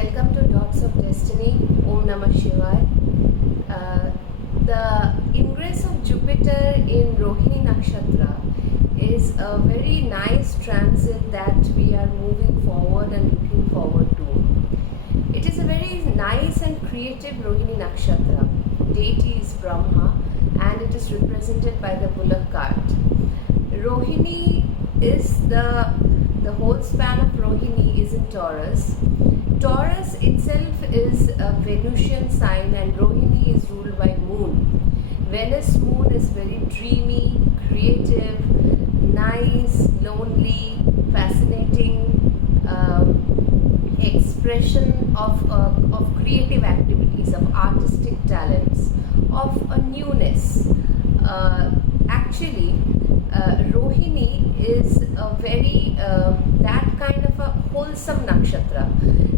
Welcome to Dots of Destiny. Om Namah Shivaya. The ingress of Jupiter in Rohini nakshatra is a very nice transit that we are moving forward and looking forward to. It is a very nice and creative Rohini nakshatra. Deity is Brahma and it is represented by the bullock cart. Rohini is the whole span of Rohini is in Taurus. Taurus itself is a Venusian sign and Rohini is ruled by moon. Venus moon is very dreamy, creative, nice, lonely, fascinating expression of creative activities, of artistic talents, of a newness. Rohini is a very that kind of a wholesome nakshatra.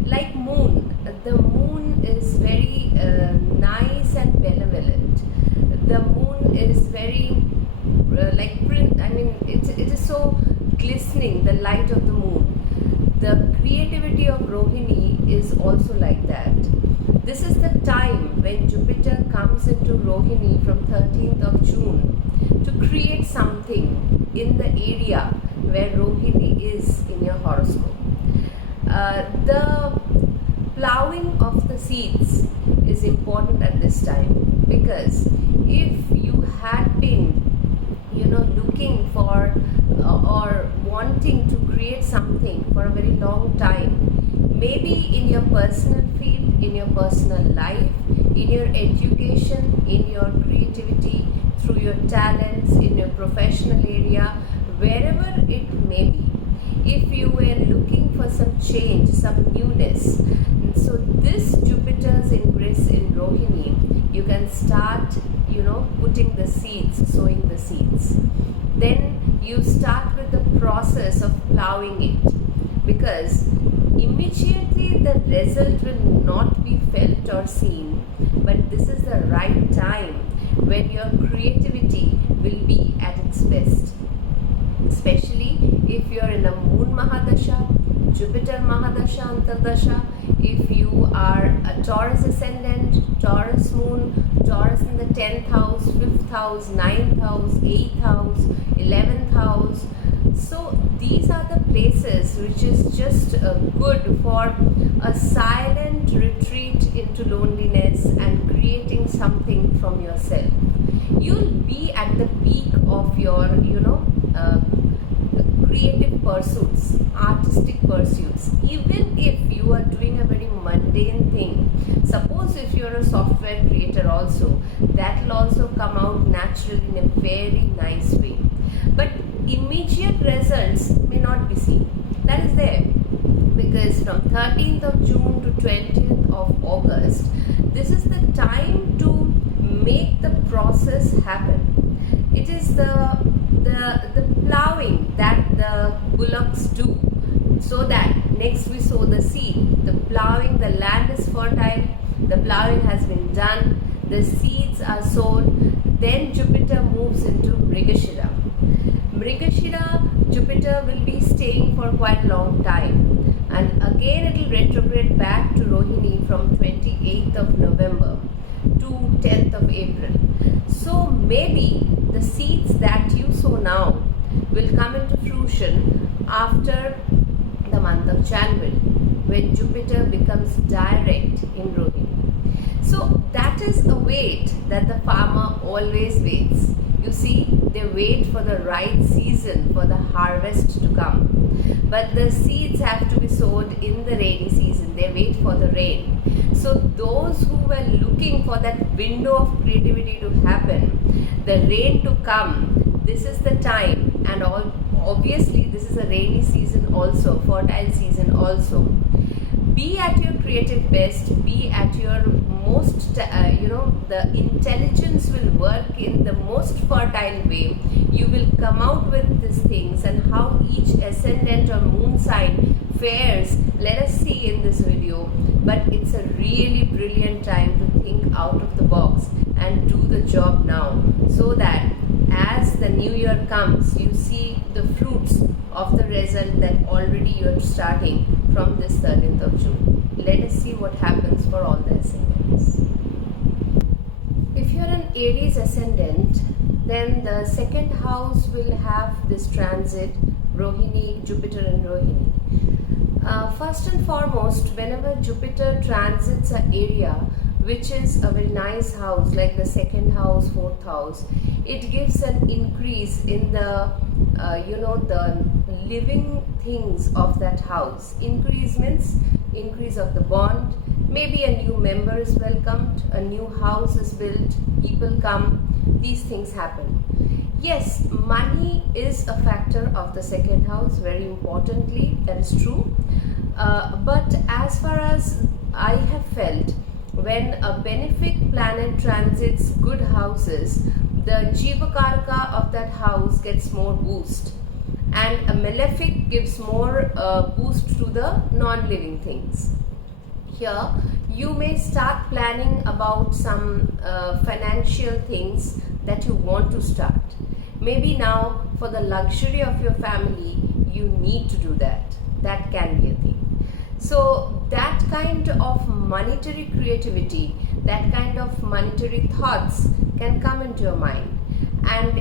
Like moon, the moon is very nice and benevolent. The moon is very it is so glistening, the light of the moon. The creativity of Rohini is also like that. This is the time when Jupiter comes into Rohini from 13th of June to create something in the area where Rohini is in your horoscope. The plowing of the seeds is important at this time, because if you had been looking for or wanting to create something for a very long time, maybe in your personal field, in your personal life, in your education, in your creativity, through your talents, in your professional area, wherever it may be, if you were looking for some change, some newness, so this Jupiter's ingress in Rohini, you can start putting the seeds, sowing the seeds. Then you start with the process of plowing it, because immediately the result will not be felt or seen, but this is the right time when your creativity will be at its best. Especially if you are in a moon mahadasha, Jupiter mahadasha, antardasha, if you are a Taurus ascendant, Taurus moon, Taurus in the 10th house, 5th house, 9th house, 8th house, 11th house. So these are the places which is just good for a silent retreat into loneliness and creating something from yourself. You'll be at the peak of your creative pursuits, artistic pursuits. Even if you are doing a very mundane thing, suppose if you're a software creator also, that will also come out naturally in a very nice way. But immediate results may not be seen. That is there, because from 13th of June to 20th of August, this is the time to make the process happen. It is the plowing that the bullocks do, so that next we sow the seed. The plowing, the land is fertile, the plowing has been done, the seeds are sown, then Jupiter moves into Mrigashira. Mrigashira, Jupiter will be staying for quite a long time, and again it will retrograde back to Rohini from 28th of November to 10th of April. So maybe the seeds that you sow now will come into fruition after the month of January, when Jupiter becomes direct in Rohini. So that is a wait that the farmer always waits. You see, they wait for the right season for the harvest to come. But the seeds have to be sowed in the rainy season. They wait for the rain. So those who were looking for that window of creativity to happen, the rain to come, this is the time. And obviously this is a rainy season also, fertile season also. Be at your creative best, be at your most, the intelligence will work in the most fertile way. You will come out with these things, and how each ascendant or moon sign fares, let us see in this video. But it's a really brilliant time to think out of the box and do the job now, so that as the new year comes, you see the fruits of the result that already you're starting from this 13th of June. let us see what happens for all the ascendants. If you're an Aries ascendant, then the second house will have this transit, Rohini, Jupiter and Rohini. First and foremost, whenever Jupiter transits an area which is a very nice house, like the second house, fourth house, it gives an increase in the the living things of that house. Increase means increase of the bond. Maybe a new member is welcomed, a new house is built, people come, these things happen. Yes, money is a factor of the second house, very importantly, that is true. But as far as I have felt, when a benefic planet transits good houses, the Jivakaraka of that house gets more boost, and a malefic gives more boost to the non-living things. Here, you may start planning about some financial things that you want to start. Maybe now, for the luxury of your family, you need to do that. That can be a thing. So that kind of monetary creativity, that kind of monetary thoughts can come into your mind. And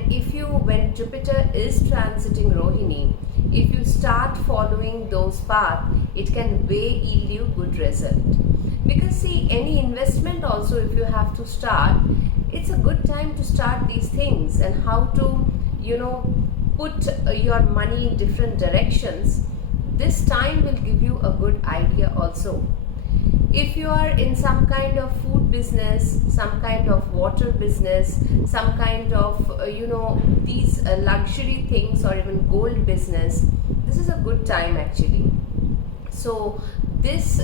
when Jupiter is transiting Rohini, if you start following those paths, it can yield you good result. Because see, any investment also, if you have to start, it's a good time to start these things, and how to put your money in different directions. This time will give you a good idea also. If you are in some kind of food business, some kind of water business, some kind of these luxury things, or even gold business, this is a good time actually. So this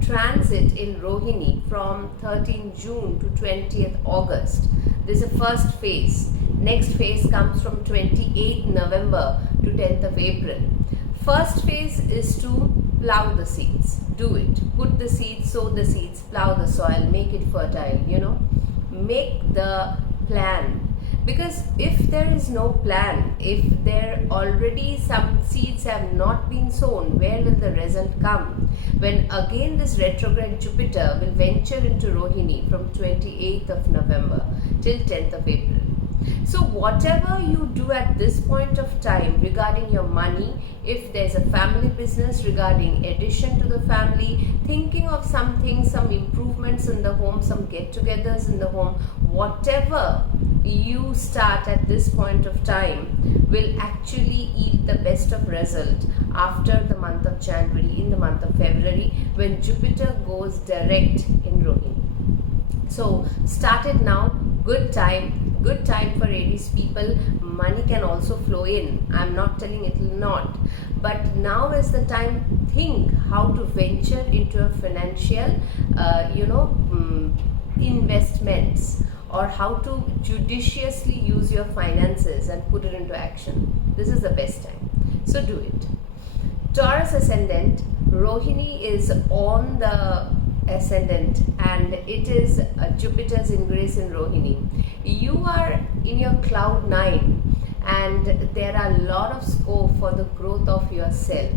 transit in Rohini from 13th June to 20th August, this is the first phase. Next phase comes from 28th November to 10th of April. First phase is to plow the seeds. Do it. Put the seeds, sow the seeds, plow the soil, make it fertile, Make the plan. Because if there is no plan, if there already some seeds have not been sown, where will the result come? When again this retrograde Jupiter will venture into Rohini from 28th of November till 10th of April. So whatever you do at this point of time regarding your money, if there's a family business regarding addition to the family, thinking of something, some improvements in the home, some get-togethers in the home, whatever you start at this point of time will actually yield the best of result after the month of January, in the month of February, when Jupiter goes direct in Rohini. So start it now. Good time for Aries people. Money can also flow in. I'm not telling it will not, but now is the time. Think how to venture into a financial investments, or how to judiciously use your finances and put it into action. This is the best time, so do it. Taurus ascendant, Rohini is on the ascendant, and it is Jupiter's ingress in Rohini. You are in your cloud 9, and there are a lot of scope for the growth of yourself.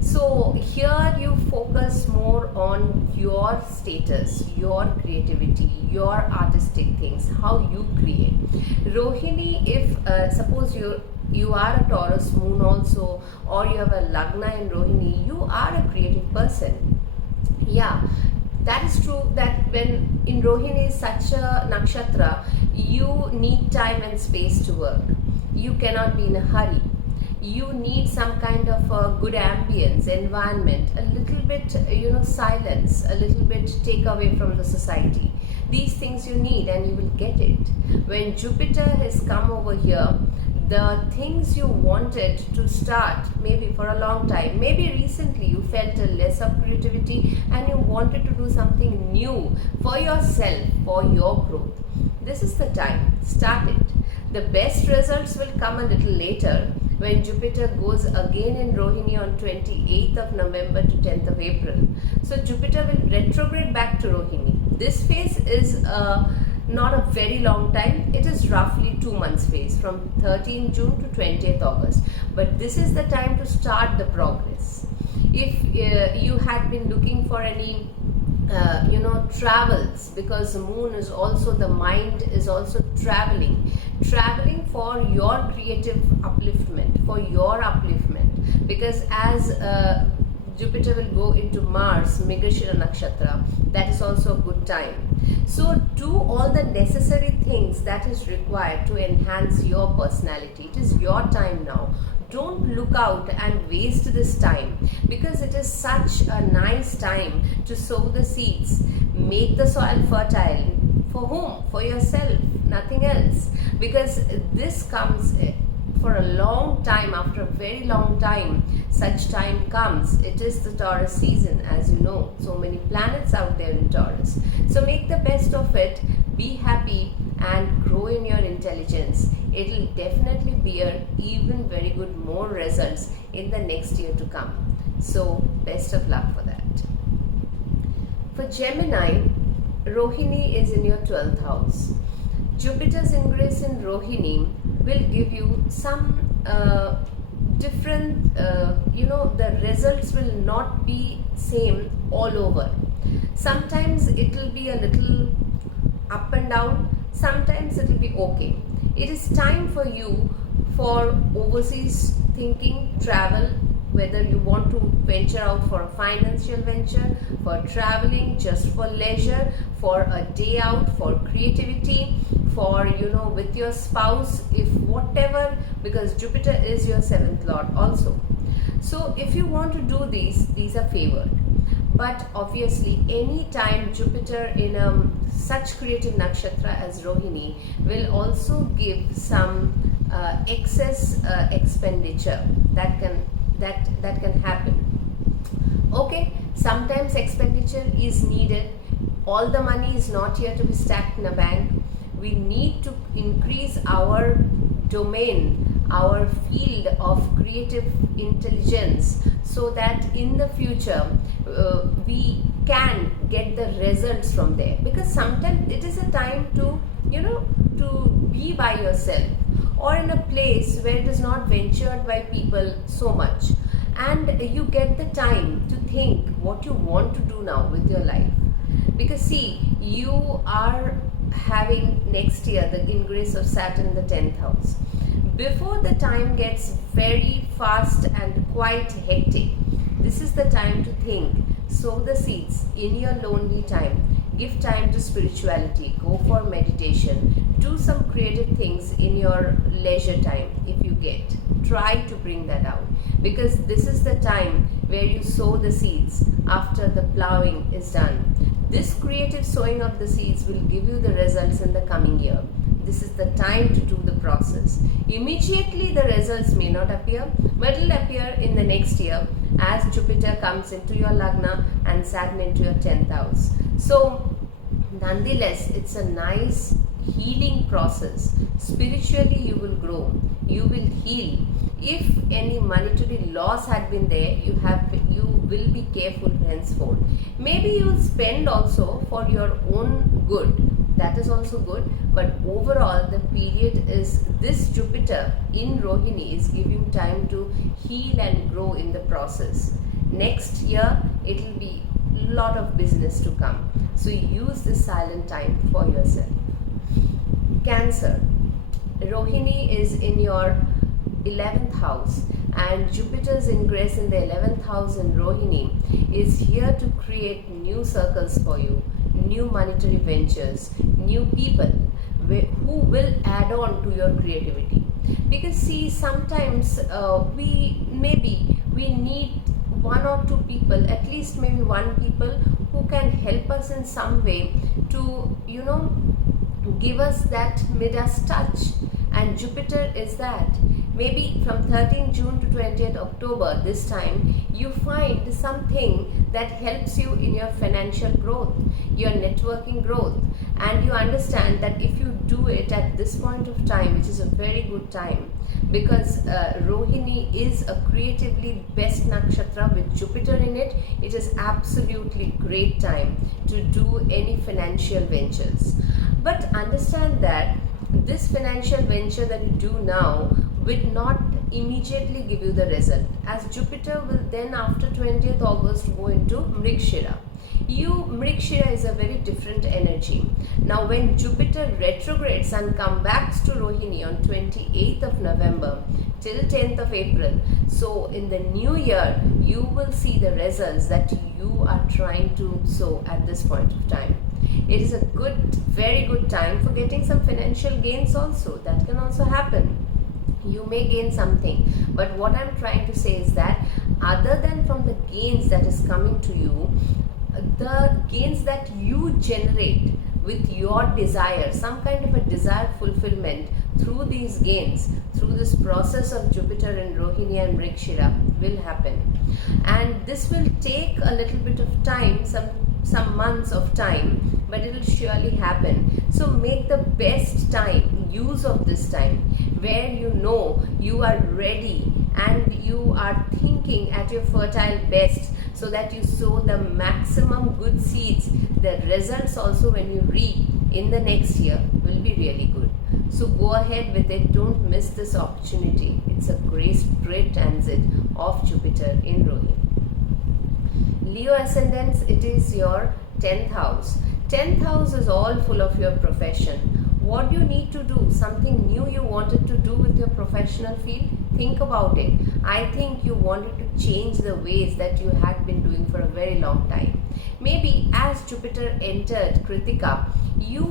So here you focus more on your status, your creativity, your artistic things, how you create. Rohini, if suppose you are a Taurus moon also, or you have a Lagna in Rohini, you are a creative person. Yeah, that is true, that when in Rohini is such a nakshatra, you need time and space to work. You cannot be in a hurry. You need some kind of a good ambience, environment, a little bit, silence, a little bit take away from the society. These things you need, and you will get it. When Jupiter has come over here, the things you wanted to start maybe for a long time, maybe recently you felt a less of creativity and you wanted to do something new for yourself, for your growth. This is the time. Start it. The best results will come a little later, when Jupiter goes again in Rohini on 28th of November to 10th of April. So Jupiter will retrograde back to Rohini. This phase is not a very long time. It is roughly 2 months phase, from 13th June to 20th August. But this is the time to start the progress. if you had been looking for any travels, because the moon is also, the mind is also traveling for your creative upliftment, for your upliftment, because as Jupiter will go into Mars, Mrigashira nakshatra, that is also a good time. So do all the necessary things that is required to enhance your personality. It is your time now. Don't look out and waste this time, because it is such a nice time to sow the seeds, make the soil fertile. For whom? For yourself, nothing else. Because this comes for a long time, after a very long time, such time comes. It is the Taurus season, as you know. So many planets out there in Taurus. So make the best of it, be happy and grow in your intelligence. It will definitely bear even very good more results in the next year to come. So best of luck for that. For Gemini, Rohini is in your 12th house. Jupiter's ingress in Rohini will give you some different, the results will not be same all over. Sometimes it will be a little up and down, sometimes it will be okay. It is time for you for overseas thinking, travel, whether you want to venture out for a financial venture, for traveling, just for leisure, for a day out, for creativity, for with your spouse, if whatever, because Jupiter is your 7th lord also. So if you want to do these are favored. But obviously any time Jupiter in such creative nakshatra as Rohini will also give some excess expenditure that can happen. Okay, sometimes expenditure is needed. All the money is not here to be stacked in a bank. We need to increase our domain, our field of creative intelligence, so that in the future we can get the results from there. Because sometimes it is a time to be by yourself, or in a place where it is not ventured by people so much, and you get the time to think what you want to do now with your life. Because see, you are having next year the ingress of Saturn in the 10th house. Before the time gets very fast and quite hectic, this is the time to think, sow the seeds in your lonely time, give time to spirituality, go for meditation, do some creative things in your leisure time. If you get, try to bring that out, because this is the time where you sow the seeds after the plowing is done. This creative sowing of the seeds will give you the results in the coming year. This is the time to do the process. Immediately the results may not appear, but it will appear in the next year as Jupiter comes into your Lagna and Saturn into your 10th house. So nonetheless, it's a nice healing process. Spiritually you will grow, you will heal. If any monetary loss had been there, you will be careful henceforth. Maybe you will spend also for your own good. That is also good, but overall the period is, this Jupiter in Rohini is giving time to heal and grow in the process. Next year it will be a lot of business to come, so use this silent time for yourself. Cancer, Rohini is in your 11th house, and Jupiter's ingress in the 11th house in Rohini is here to create new circles for you, new monetary ventures, new people who will add on to your creativity. Because see, sometimes we need one or two people, at least maybe one people who can help us in some way to give us that Midas touch, and Jupiter is that. Maybe from 13th June to 20th October, this time you find something that helps you in your financial growth, your networking growth, and you understand that if you do it at this point of time, which is a very good time, because Rohini is a creatively best nakshatra with Jupiter in it, it is absolutely great time to do any financial ventures. But understand that this financial venture that you do now will not immediately give you the result, as Jupiter will then after 20th August go into Mrigshira. Mrigshira is a very different energy. Now when Jupiter retrogrades and comes back to Rohini on 28th of November till 10th of April, so in the new year you will see the results that you are trying to sow at this point of time. It is a good, very good time for getting some financial gains also. That can also happen. You may gain something, but what I'm trying to say is that other than from the gains that is coming to you, the gains that you generate with your desire, some kind of a desire fulfillment through these gains, through this process of Jupiter and Rohini and Mrigshira will happen. And this will take a little bit of time, some months of time, but it will surely happen. So make the best time, use of this time, where you know you are ready and you are thinking at your fertile best, so that you sow the maximum good seeds. The results also when you reap in the next year will be really good. So go ahead with it. Don't miss this opportunity. It's a great transit of Jupiter in Rohini. Leo ascendants, it is your 10th house. 10th house is all full of your profession. What you need to do, something new you wanted to do with your professional field, think about it. I think you wanted to change the ways that you had been doing for a very long time. Maybe as Jupiter entered Kritika, you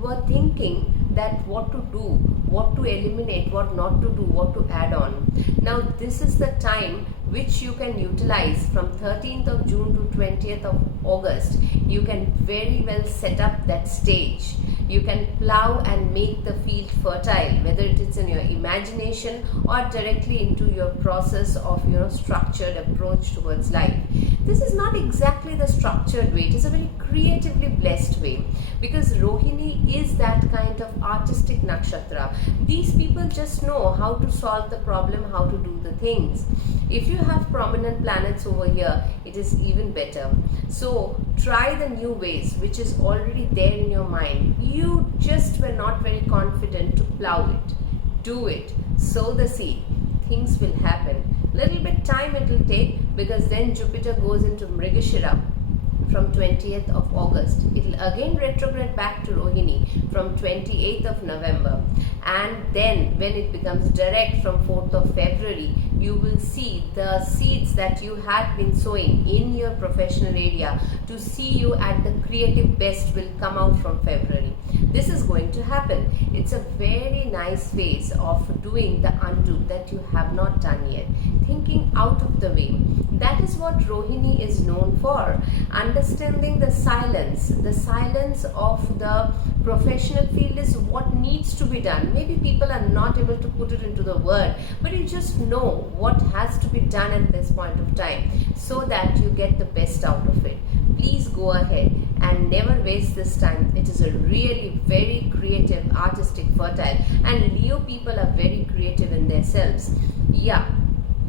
were thinking that what to do, what to eliminate, what not to do, what to add on. Now this is the time which you can utilize from 13th of June to 20th of August. You can very well set up that stage. You can plow and make the field fertile, whether it is in your imagination or directly into your process of your structured approach towards life. This is not exactly the structured way. It is a very creatively blessed way, because Rohini is that kind of artistic nakshatra. These people just know how to solve the problem, how to do the things. If you have prominent planets over here, it is even better. So try the new ways which is already there in your mind. You just were not very confident to plow it. Do it. Sow the seed. Things will happen. Little bit time it will take, because then Jupiter goes into Mrigashira from 20th of August. It will again retrograde back to Rohini from 28th of November. And then when it becomes direct from 4th of February, you will see the seeds that you had been sowing in your professional area to see you at the creative best will come out from February. This is going to happen. It's a very nice phase of doing the undo that you have not done yet. Thinking out of the way. That is what Rohini is known for. Understanding the silence of the professional field is what needs to be done. Maybe people are not able to put it into the word, but you just know what has to be done at this point of time, so that you get the best out of it. Please go ahead and never waste this time. It is a really very creative, artistic, fertile, and Leo people are very creative in themselves. Yeah.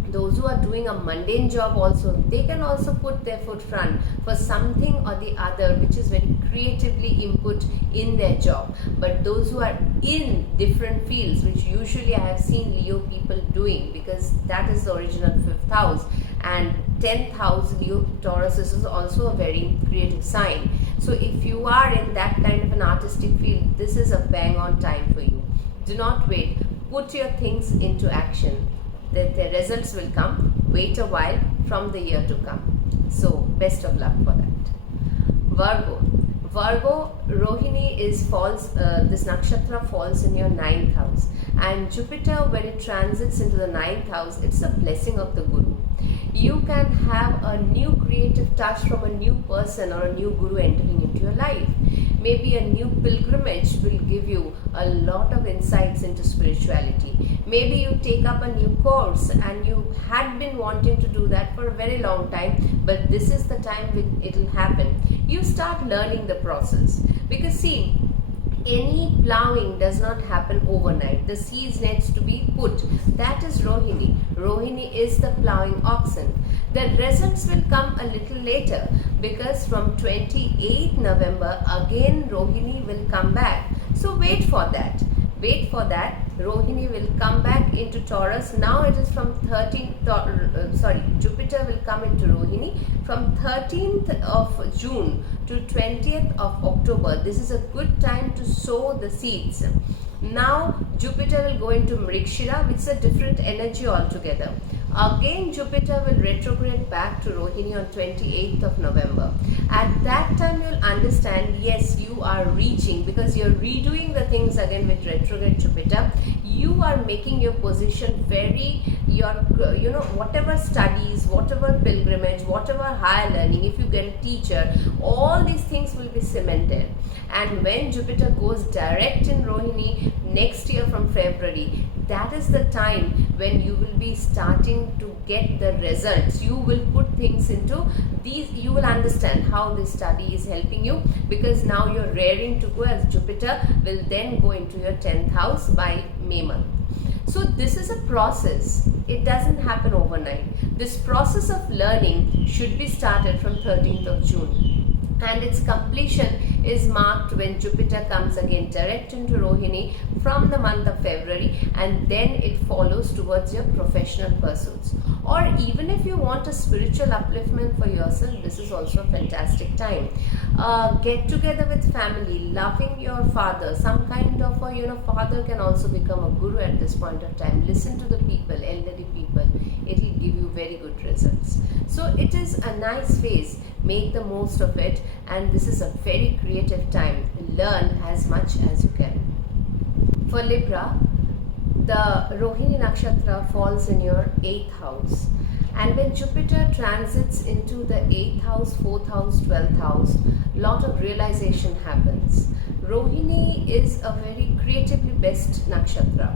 Those who are doing a mundane job also, they can also put their foot front for something or the other which is very creatively input in their job. But those who are in different fields, which usually I have seen Leo people doing, because that is the original 5th house, and 10th house Leo Taurus is also a very creative sign. So if you are in that kind of an artistic field, this is a bang on time for you. Do not wait. Put your things into action. The results will come. Wait a while from the year to come. So best of luck for that. Virgo, Rohini falls. This nakshatra falls in your 9th house, and Jupiter, when it transits into the 9th house, it's a blessing of the Guru. You can have a new creative touch from a new person or a new Guru entering into your life. Maybe a new pilgrimage will give you a lot of insights into spirituality. Maybe you take up a new course and you had been wanting to do that for a very long time, but this is the time when it will happen. You start learning the process, because see, any plowing does not happen overnight. The seeds needs to be put. That is Rohini. Rohini is the plowing oxen. The results will come a little later, because from 28th November again Rohini will come back. So wait for that. Wait for that. Rohini will come back into Taurus. Now it is from 13th, Jupiter will come into Rohini from 13th of June to 20th of October. This is a good time to sow the seeds. Now Jupiter will go into Mrigshira, which is a different energy altogether. Again, Jupiter will retrograde back to Rohini on 28th of November. At that time, you'll understand, yes, you are reaching, because you're redoing the things again with retrograde Jupiter. You are making your position very, whatever studies, whatever pilgrimage, whatever higher learning, if you get a teacher, all these things will be cemented. And when Jupiter goes direct in Rohini next year from February, that is the time when you will be starting to get the results. You will put things into these, you will understand how this study is helping you, because now you're raring to go, as Jupiter will then go into your 10th house by May month. So this is a process. It doesn't happen overnight. This process of learning should be started from 13th of June. And its completion is marked when Jupiter comes again direct into Rohini from the month of February, and then it follows towards your professional pursuits. Or even if you want a spiritual upliftment for yourself, this is also a fantastic time. Get together with family, loving your father, some kind of a father can also become a guru at this point of time. Listen to the people, elderly people, it will give you very good results. So it is a nice phase. Make the most of it, and this is a very creative time. Learn as much as you can. For Libra, the Rohini nakshatra falls in your 8th house, and when Jupiter transits into the 8th house, 4th house, 12th house, lot of realization happens. Rohini is a very creatively best nakshatra.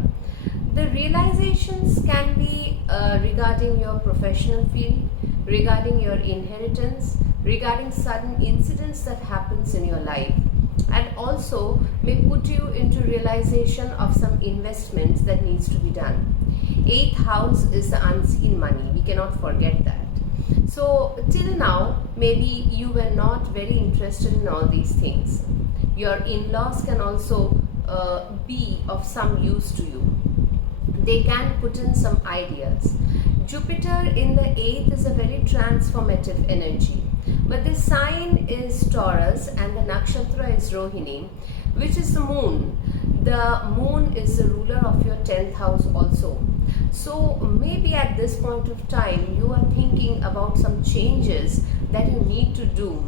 The realizations can be regarding your professional field, regarding your inheritance, regarding sudden incidents that happens in your life, and also may put you into realization of some investments that needs to be done. 8th house is the unseen money. We cannot forget that. So till now, maybe you were not very interested in all these things. Your in-laws can also be of some use to you. They can put in some ideas. Jupiter in the 8th is a very transformative energy. But the sign is Taurus and the nakshatra is Rohini, which is the moon. The moon is the ruler of your 10th house also. So maybe at this point of time you are thinking about some changes that you need to do.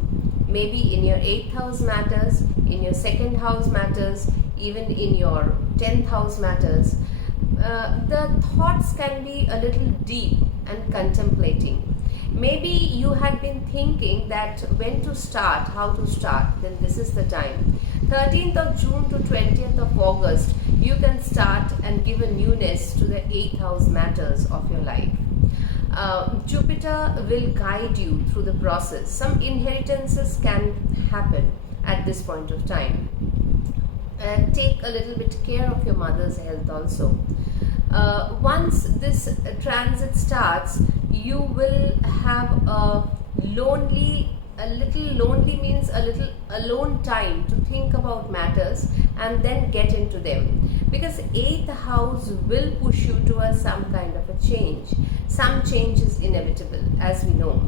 Maybe in your 8th house matters, in your 2nd house matters, even in your 10th house matters. The thoughts can be a little deep and contemplating. Maybe you had been thinking that when to start, how to start, then this is the time. 13th of June to 20th of August, you can start and give a newness to the 8th house matters of your life. Jupiter will guide you through the process. Some inheritances can happen at this point of time. Take a little bit care of your mother's health also. Once this transit starts, you will have a little lonely means a little alone time to think about matters and then get into them, because 8th house will push you towards some kind of a change. Some change is inevitable, as we know.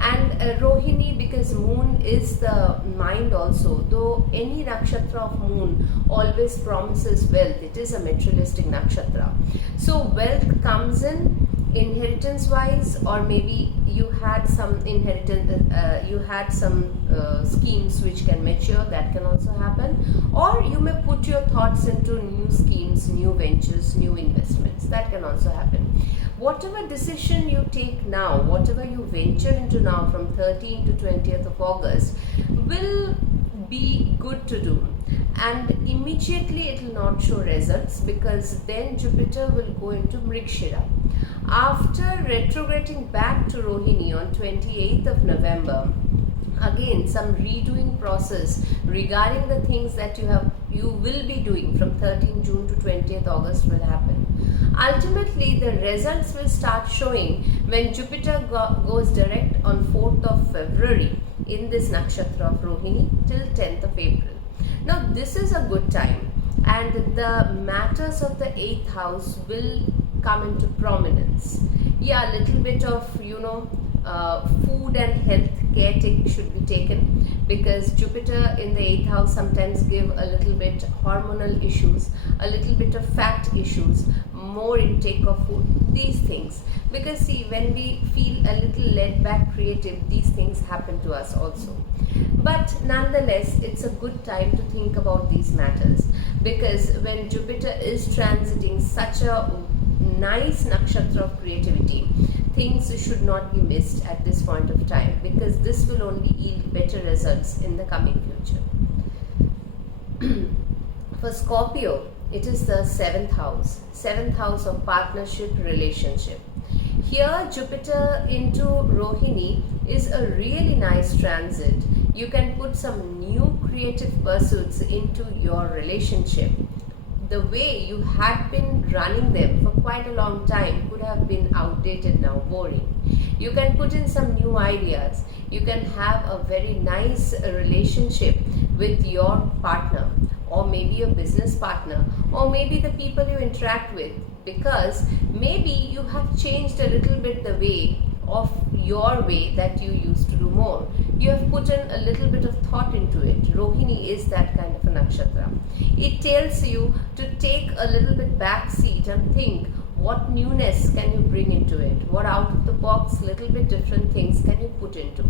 And Rohini, because moon is the mind also, though any nakshatra of moon always promises wealth, it is a materialistic nakshatra. So wealth comes in inheritance wise, or maybe you had some inheritance, schemes which can mature, that can also happen. Or you may put your thoughts into new schemes, new ventures, new investments, that can also happen. Whatever decision you take now, whatever you venture into now from 13th to 20th of August will be good to do, and immediately it will not show results, because then Jupiter will go into Mrigshira. After retrograding back to Rohini on 28th of November, again some redoing process regarding the things that you will be doing from 13th June to 20th August will happen. Ultimately, the results will start showing when Jupiter goes direct on 4th of February in this nakshatra of Rohini till 10th of April. Now this is a good time. and the matters of the 8th house will come into prominence. Yeah, a little bit of food and health care should be taken, because Jupiter in the 8th house sometimes give a little bit hormonal issues, a little bit of fat issues, more intake of food, these things. Because see, when we feel a little laid back creative, these things happen to us also. But nonetheless, it's a good time to think about these matters, because when Jupiter is transiting such a nice nakshatra of creativity, things should not be missed at this point of time, because this will only yield better results in the coming future. For Scorpio, it is the 7th house of partnership, relationship. Here Jupiter into Rohini is a really nice transit. You can put some new creative pursuits into your relationship. The way you had been running them for quite a long time could have been outdated now, boring. You can put in some new ideas. You can have a very nice relationship with your partner, or maybe a business partner, or maybe the people you interact with, because maybe you have changed a little bit the way of your way that you used to do more. You have put in a little bit of thought into it. Rohini is that kind of a nakshatra. It tells you to take a little bit back seat and think, what newness can you bring into it? What out of the box, little bit different things can you put into?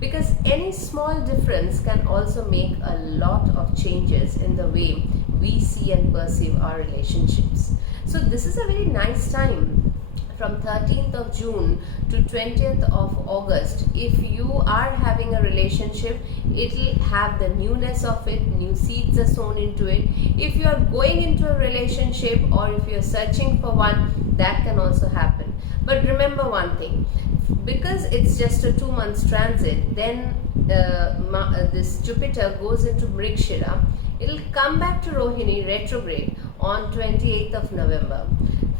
Because any small difference can also make a lot of changes in the way we see and perceive our relationships. So this is a very nice time. From 13th of June to 20th of August, if you are having a relationship, it will have the newness of it, new seeds are sown into it. If you are going into a relationship, or if you are searching for one, that can also happen. But remember one thing, because it's just a 2 months transit, then this Jupiter goes into Mrigshira. It will come back to Rohini retrograde on 28th of November.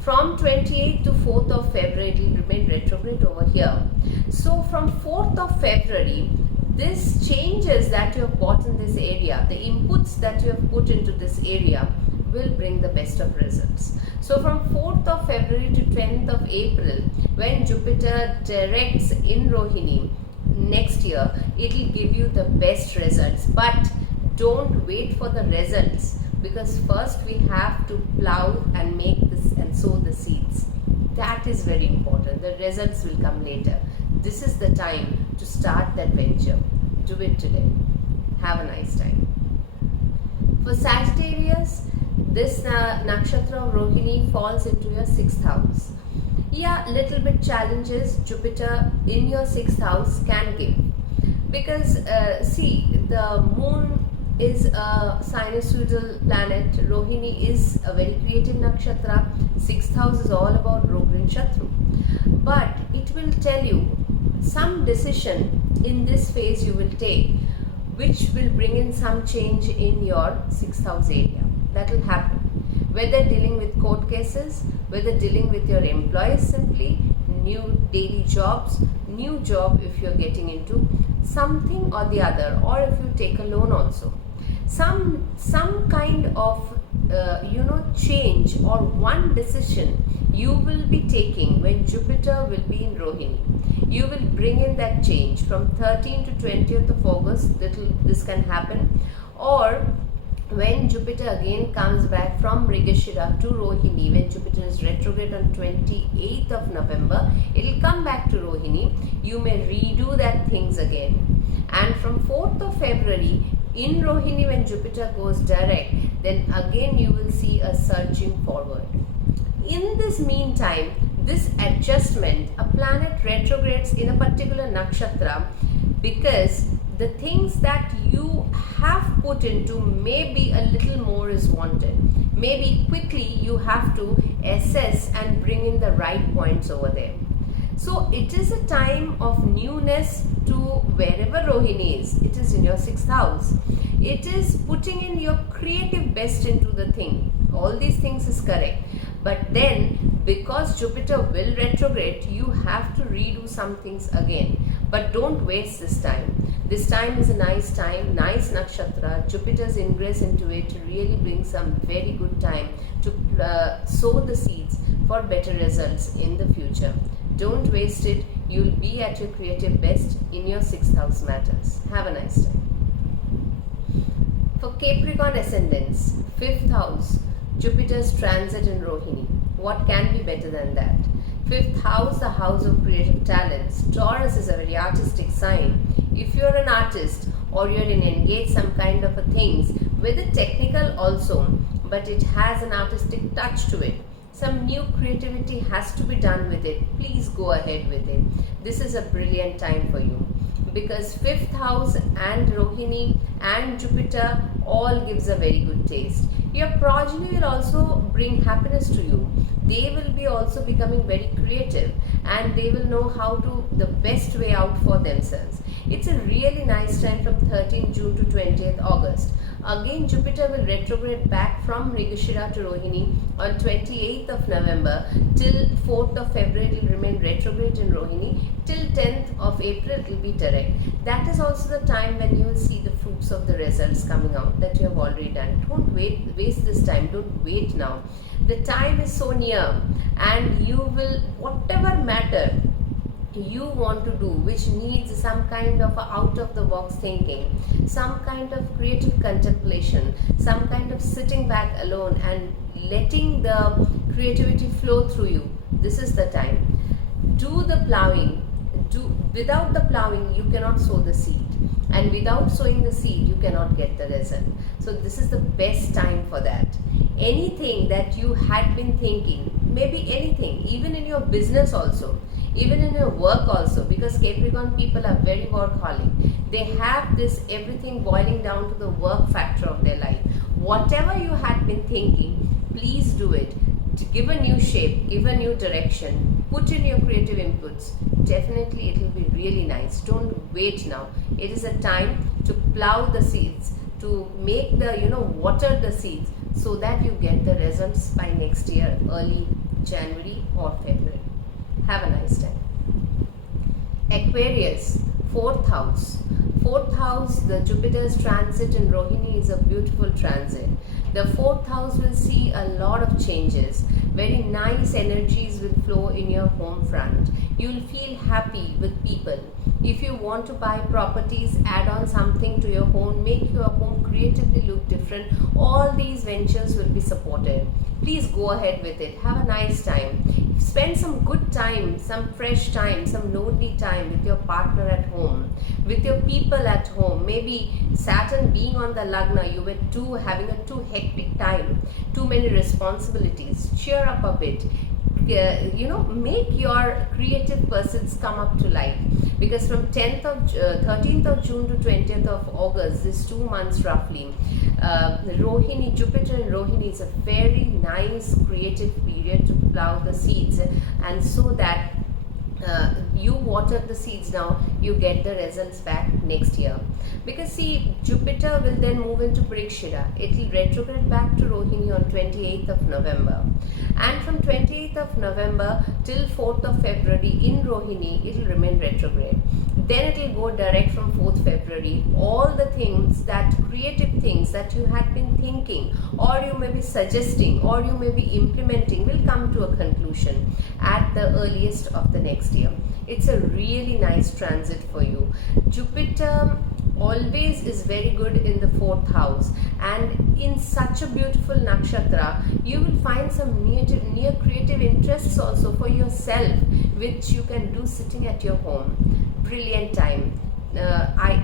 From 28th to 4th of February, it will remain retrograde over here. So from 4th of February, this changes that you have bought in this area, the inputs that you have put into this area will bring the best of results. So from 4th of February to 10th of April, when Jupiter directs in Rohini next year, it will give you the best results. But don't wait for the results, because first we have to plow and make this and sow the seeds. That is very important. The results will come later. This is the time to start that venture. Do it today. Have a nice time. For Sagittarius, this nakshatra of Rohini falls into your 6th house. Yeah, little bit challenges Jupiter in your 6th house can give, because see, the moon is a sinusoidal planet. Rohini is a very creative nakshatra. 6th house is all about Rogrin Shatru. But it will tell you some decision in this phase you will take, which will bring in some change in your 6th house area. That will happen. Whether dealing with court cases, whether dealing with your employees simply, new daily jobs, new job if you're getting into something or the other, or if you take a loan also. Some kind of change or one decision you will be taking when Jupiter will be in Rohini. You will bring in that change from 13th to 20th of August. This can happen, or when Jupiter again comes back from Mrigashira to Rohini, when Jupiter is retrograde on 28th of November, it will come back to Rohini. You may redo that things again. And from 4th of February, in Rohini, when Jupiter goes direct, then again you will see a surging forward. In this meantime, this adjustment, a planet retrogrades in a particular nakshatra, because the things that you have put into, maybe a little more is wanted. Maybe quickly you have to assess and bring in the right points over there. So it is a time of newness to wherever Rohini is. It is in your 6th house. It is putting in your creative best into the thing. All these things is correct. But then, because Jupiter will retrograde, you have to redo some things again. But don't waste this time. This time is a nice time, nice nakshatra. Jupiter's ingress into it really brings some very good time to sow the seeds for better results in the future. Don't waste it. You'll be at your creative best in your 6th house matters. Have a nice time. For Capricorn ascendants, 5th house, Jupiter's transit in Rohini. What can be better than that? 5th house, the house of creative talents. Taurus is a very artistic sign. If you're an artist or you're engaged some kind of a things, whether technical also, but it has an artistic touch to it. Some new creativity has to be done with it. Please go ahead with it. This is a brilliant time for you, because 5th house and Rohini and Jupiter all gives a very good taste. Your progeny will also bring happiness to you. They will be also becoming very creative, and they will know how to the best way out for themselves. It's a really nice time from 13th June to 20th August. Again, Jupiter will retrograde back from Mrigashira to Rohini on 28th of November till 4th of February. It will remain retrograde in Rohini till 10th of April. It will be direct. That is also the time when you will see the fruits of the results coming out that you have already done. Don't waste this time. Don't wait now. The time is so near, and you will, whatever matter you want to do, which needs some kind of out of the box thinking, some kind of creative contemplation, some kind of sitting back alone and letting the creativity flow through you, this is the time. Do the plowing. Without the plowing you cannot sow the seed, and without sowing the seed you cannot get the result. So this is the best time for that. Anything that you had been thinking, maybe anything, even in your business also, even in your work also, because Capricorn people are very workaholic. They have this everything boiling down to the work factor of their life. Whatever you had been thinking, please do it. To give a new shape, give a new direction, put in your creative inputs. Definitely it will be really nice. Don't wait now. It is a time to plow the seeds, to make the, water the seeds, so that you get the results by next year, early January or February. Have a nice time. Aquarius, 4th house. 4th house, the Jupiter's transit in Rohini is a beautiful transit. The 4th house will see a lot of changes. Very nice energies will flow in your home front. You'll feel happy with people. If you want to buy properties, add on something to your home, make your home creatively look different, all these ventures will be supported. Please go ahead with it. Have a nice time. Spend some good time, some fresh time, some lonely time with your partner at home, with your people at home. Maybe Saturn being on the Lagna, you were having a too hectic time, too many responsibilities. Cheer up a bit. Make your creative pursuits come up to life, because from 13th of June to 20th of August, these 2 months roughly, Rohini, Jupiter in Rohini is a very nice creative period to plow the seeds, and so that you water the seeds now, you get the results back next year. Because see, Jupiter will then move into Mrigashira. It will retrograde back to Rohini on 28th of November. And from 28th of November till 4th of February in Rohini, it will remain retrograde. Then it will go direct from 4th February. All the things, that creative things that you had been thinking, or you may be suggesting, or you may be implementing, will come to a conclusion at the earliest of the next year. It's a really nice transit for you. Jupiter always is very good in the 4th house, and in such a beautiful nakshatra, you will find some near creative interests also for yourself, which you can do sitting at your home. Brilliant time.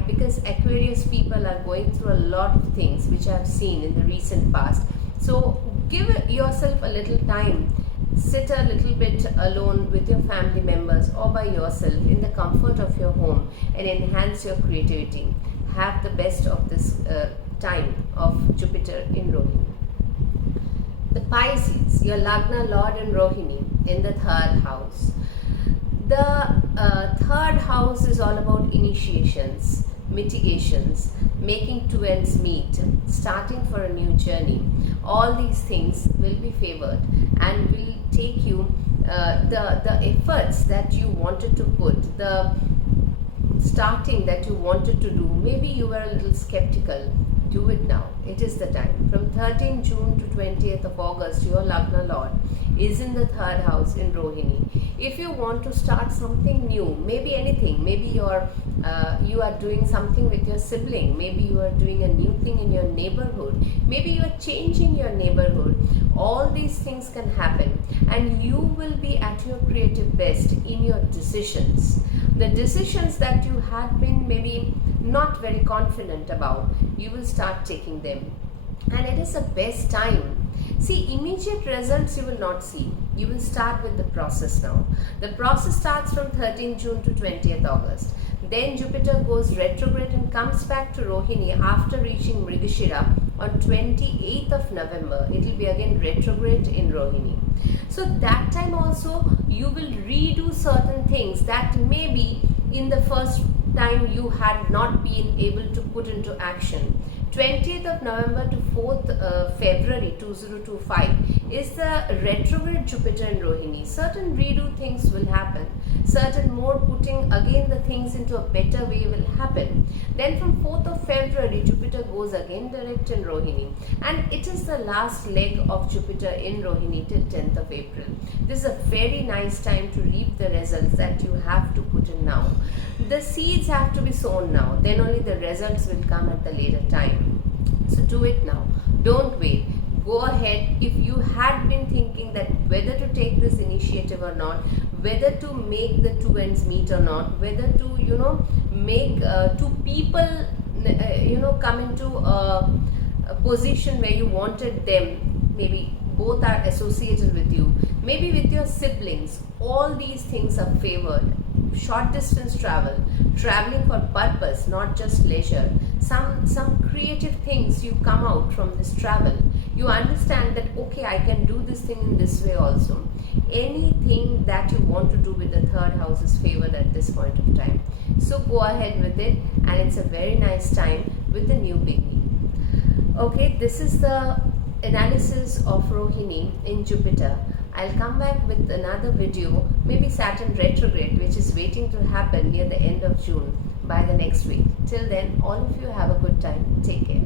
Because Aquarius people are going through a lot of things which I have seen in the recent past. So give yourself a little time. Sit a little bit alone with your family members or by yourself in the comfort of your home and enhance your creativity. Have the best of this time of Jupiter in Rohini. The Pisces, your Lagna Lord in Rohini in the 3rd house. The 3rd house is all about initiations, mitigations, making two ends meet, starting for a new journey. All these things will be favored and will take you the efforts that you wanted to put, the starting that you wanted to do, maybe you were a little skeptical, do it now. It is the time. From 13th June to 20th of August, your Lagna Lord is in the third house in Rohini. If you want to start something new, maybe anything, maybe you are doing something with your sibling, maybe you are doing a new thing in your neighborhood, maybe you are changing your neighborhood, all these things can happen, and you will be at your creative best in your decisions. The decisions that you had been maybe not very confident about, you will start taking them, and it is the best time. See, immediate results you will not see. You will start with the process now. The process starts from 13th June to 20th August. Then Jupiter goes retrograde and comes back to Rohini after reaching Mrigashira on 28th of November. It will be again retrograde in Rohini. So that time also you will redo certain things that maybe in the first time you had not been able to put into action. 20th of November to 4th February 2025 is the retrograde Jupiter in Rohini. Certain redo things will happen. Certain more putting again the things into a better way will happen. Then from 4th of February, Jupiter goes again direct in Rohini. And it is the last leg of Jupiter in Rohini till 10th of April. This is a very nice time to reap the results that you have to put in now. The seeds have to be sown now. Then only the results will come at the later time. So do it now. Don't wait. Go ahead. If you had been thinking that whether to take this initiative or not, whether to make the two ends meet or not, whether to make two people come into a position where you wanted them, maybe both are associated with you, maybe with your siblings, all these things are favored. Short distance travel, traveling for purpose, not just leisure, some creative things you come out from this travel. You understand that okay, I can do this thing in this way also. Anything that you want to do with the third house is favored at this point of time. So go ahead with it, and it's a very nice time with the new beginning. Okay, this is the analysis of Rohini in Jupiter. I'll come back with another video, maybe Saturn retrograde, which is waiting to happen near the end of June by the next week. Till then, all of you have a good time. Take care.